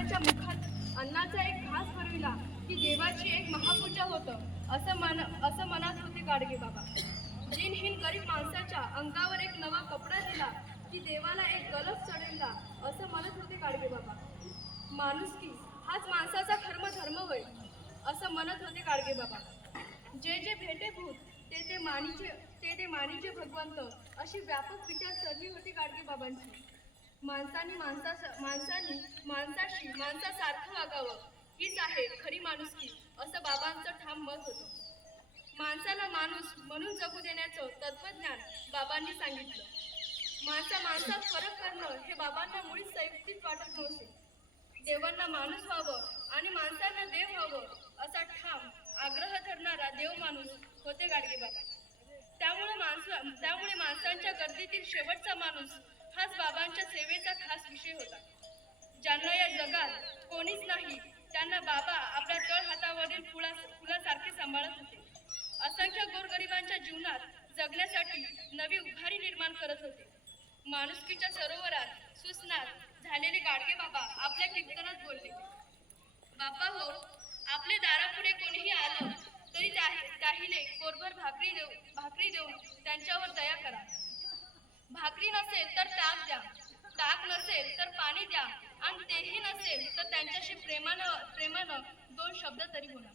माणसाच्या मुखात अन्नाचा एक घास भरविला की देवाची एक महापूजा होतं असं म्हणत होते गाडगे बाबा. दिनहीन गरीब माणसाच्या अंगावर एक नवा कपडा दिला की देवाला एक गलफ चढविला असं म्हणत होते गाडगे बाबा. माणुसकी हाच माणसाचा धर्म होय असं म्हणत होते गाडगे बाबा. जे जे भेटे भूत ते मानीचे भगवंत अशी व्यापक विचारसरणी होती गाडगे बाबांची. माणसाने माणसाशी माणसासारखं वागावं हीच आहे खरी माणुसकी असं बाबांचं ठाम मत होतं. माणसाला माणूस म्हणून जगू देण्याचं तत्वज्ञान बाबांनी सांगितलं. माणसात फरक करणं हे बाबांना मुळीच संयुक्तिक वाटत नव्हते. देवांना माणूस व्हावं आणि माणसांना देव व्हावं असा ठाम आग्रह धरणारा देव माणूस होते गाडगे बाबा. त्यामुळे माणसांच्या गर्दीतील शेवटचा माणूस हाच बाबांच्या सेवेचा खास विषय होता. ज्यांना या जगात कोणीच नाही त्यांना बाबा आपल्या तळ हातावरील फुलासारखे सांभाळत होते. असंख्य गोरगरिबांच्या जीवनात जगण्यासाठी नवी उभारी निर्माण करत होते. माणुसकीच्या सरोवरात सुस्नात झालेले गाडगे बाबा आपल्या कीर्तनात बोलले. बाप्पा हो, आपले दारापुढे कोणीही आलं तरी त्याहीने कोरभर भाकरी देऊन त्यांच्यावर दया करा. भाकरी नसेल तर ताक द्या, ताक नसेल तर पाणी द्या आणि तेही नसेल तर त्यांच्याशी प्रेमानं 2 शब्द तरी बोला.